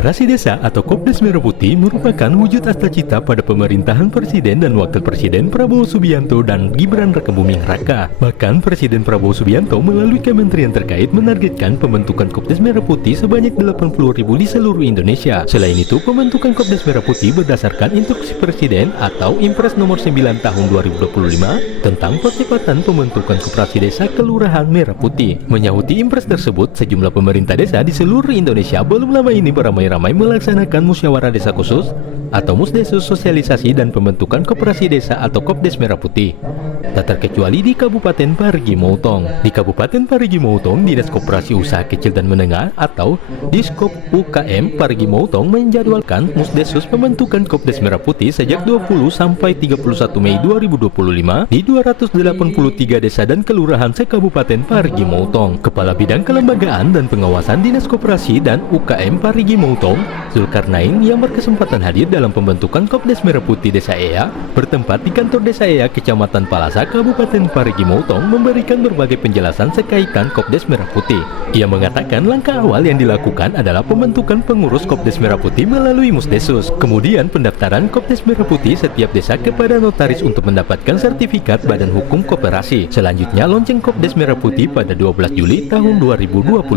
Koperasi Desa atau Kopdes Merah Putih merupakan wujud cita pada pemerintahan Presiden dan Wakil Presiden Prabowo Subianto dan Gibran Rakebuming Raka. Bahkan Presiden Prabowo Subianto melalui kementerian terkait menargetkan pembentukan Kopdes Merah Putih sebanyak 80.000 di seluruh Indonesia. Selain itu, pembentukan Kopdes Merah Putih berdasarkan instruksi Presiden atau Impres nomor 9 tahun 2025 tentang percepatan pembentukan Koperasi Desa Kelurahan Merah Putih. Menyahuti Impres tersebut, sejumlah pemerintah desa di seluruh Indonesia belum lama ini beramai-ramai melaksanakan musyawarah desa khusus atau Musdesus sosialisasi dan pembentukan koperasi desa atau Kopdes Merah Putih. Tak terkecuali di Kabupaten Parigi Motong. Di Kabupaten Parigi Motong, Dinas Koperasi Usaha Kecil dan Menengah atau Diskop UKM Parigi Motong menjadwalkan Musdesus pembentukan Kopdes Merah Putih sejak 20 sampai 31 Mei 2025 di 283 desa dan kelurahan se-Kabupaten Parigi Motong. Kepala Bidang Kelembagaan dan Pengawasan Dinas Koperasi dan UKM Parigi Motong, Zulkarnain, yang berkesempatan hadir dalam pembentukan Kopdes Merah Putih Desa Ea bertempat di kantor Desa Ea Kecamatan Palasa Kabupaten Parigi Motong memberikan berbagai penjelasan sekaitan Kopdes Merah Putih. Ia mengatakan langkah awal yang dilakukan adalah pembentukan pengurus Kopdes Merah Putih melalui Musdesus, kemudian pendaftaran Kopdes Merah Putih setiap desa kepada notaris untuk mendapatkan sertifikat Badan Hukum Koperasi. Selanjutnya lonceng Kopdes Merah Putih pada 12 Juli tahun 2025.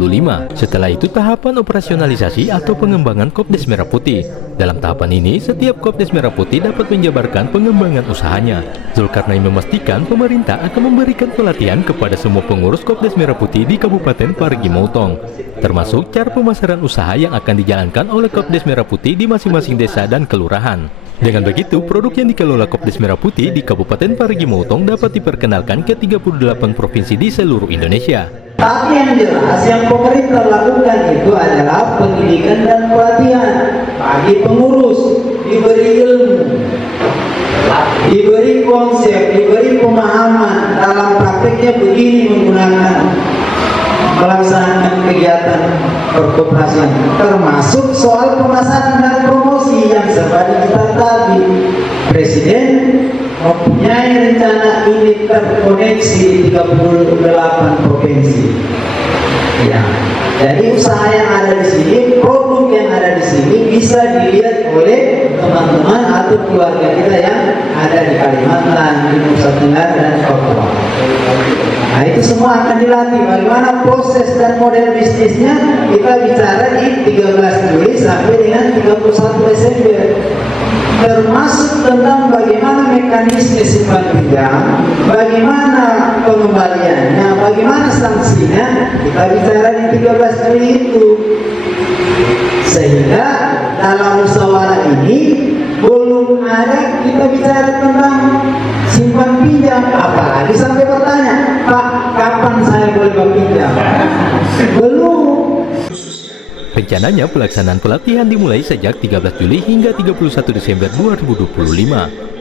Setelah itu tahapan operasionalisasi atau pengembangan Kopdes Merah Putih. Dalam tahapan ini, setiap Kopdes Merah Putih dapat menjabarkan pengembangan usahanya. Zulkarnain memastikan pemerintah akan memberikan pelatihan kepada semua pengurus Kopdes Merah Putih di Kabupaten Parigi Motong, termasuk cara pemasaran usaha yang akan dijalankan oleh Kopdes Merah Putih di masing-masing desa dan kelurahan. Dengan begitu, produk yang dikelola Kopdes Merah Putih di Kabupaten Parigi Motong dapat diperkenalkan ke 38 provinsi di seluruh Indonesia. Tapi yang jelas yang pemerintah lakukan itu adalah pendidikan dan pelatihan bagi pengurus, diberi ilmu, diberi konsep, diberi pemahaman dalam prakteknya begini menggunakan melaksanakan kegiatan perkoperasian, termasuk soal pemasaran dan promosi yang seperti kita tadi. Presiden mempunyai rencana ini terkoneksi di 38 provinsi. Ya, jadi usaha yang ada di sini, produk yang ada di sini bisa dilihat oleh teman-teman atau keluarga kita yang ada di Kalimantan, di Nusa Tenggara dan Papua. Nah, itu semua akan dilatih. Bagaimana proses dan model bisnisnya kita bicara di 13 Juli sampai dengan 31 Desember. Termasuk tentang bagaimana mekanisme simpan pinjam, bagaimana pengembaliannya, bagaimana sanksinya, kita bicara di 13 Juli itu. Sehingga dalam musyawarah ini belum ada kita bicara tentang simpan pinjam, apalagi sampai bertanya, Pak, kapan saya boleh berpinjam? Belum. Rencananya pelaksanaan pelatihan dimulai sejak 13 Juli hingga 31 Desember 2025.